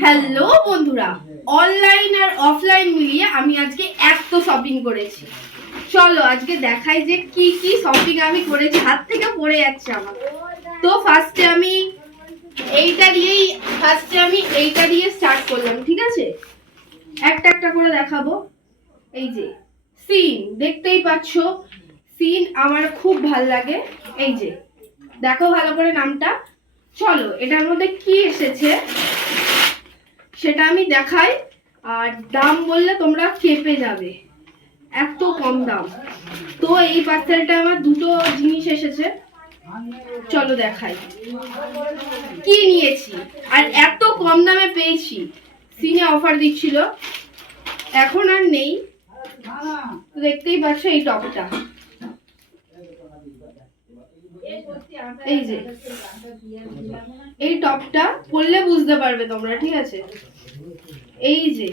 Hello বন্ধুরা, online আর offline মিলিয়ে আমি আজকে এত শপিং করেছি। চলো আজকে দেখাই যে কি কি শপিং আমি করেছি, হাত থেকে পড়ে যাচ্ছে আমার। তো ফার্স্টে আমি এইটা দিয়ে স্টার্ট করলাম, ঠিক আছে? একটা একটা করে দেখাবো। এই যে সিন দেখতেই পাচ্ছ, সিন আমার খুব ভাল লাগে। এই যে দেখো ভালো করে নামটা। চলো এটার মধ্যে কি এসেছে সেটা আমি দেখাই, আর দাম বললে তোমরা কেঁপে যাবে, এত কম দাম। তো এই পার্সেলটা আমার দুটো জিনিস এসেছে, চলো দেখাই কি নিয়েছি। আর এত কম দামে পেয়েছি, সিনে অফার দিচ্ছিল, এখন আর নেই। দেখতেই পাচ্ছ এই টপটা, এই যে এই টপটা পরলে বুঝতে পারবে তোমরা, ঠিক আছে? এই যে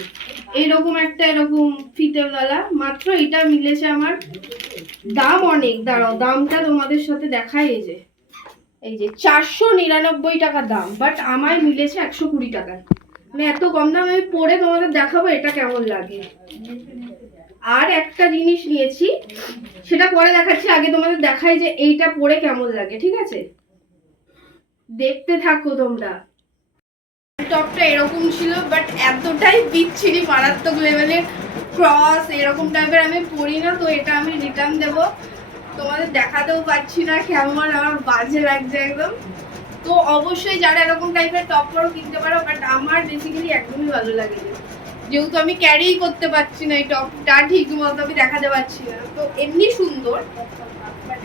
এইরকম একটা এরকম ফিতে গলা, মাত্র এটা মিলেছে আমার। দাম অনেক, দাঁড়াও দামটা তোমাদের সাথে দেখাই। এই যে 499 টাকা দাম, বাট আমার মিলেছে 120 টাকায়। মানে এত কম দাম। আমি পরে তোমাদের দেখাবো এটা কেমন লাগে। আর একটা জিনিস নিয়েছি, সেটা পরে দেখাচ্ছি, আগে তোমাদের দেখাই যে এইটা পরে কেমন লাগে, ঠিক আছে? দেখতে থাকো তোমরা। টপটা এরকম ছিল, বাট এতটাই বিচ্ছিরি, মারাত্মক লেভেলের ক্রস এরকম টাইপের আমি পরি না, তো এটা আমি রিটার্ন দেবো। তোমাদের দেখাতেও পাচ্ছি না কেমন, আমার বাজে লাগছে একদম। তো অবশ্যই যারা এরকম টাইপের টপ পরো কিনতে পারো, বাট আমার বেসিক্যালি একদমই ভালো লাগে না, যেহেতু আমি ক্যারি করতে পারছি না এই টপটা ঠিক মতো, আমি দেখাতে পারছি না। তো এমনি সুন্দর, বাট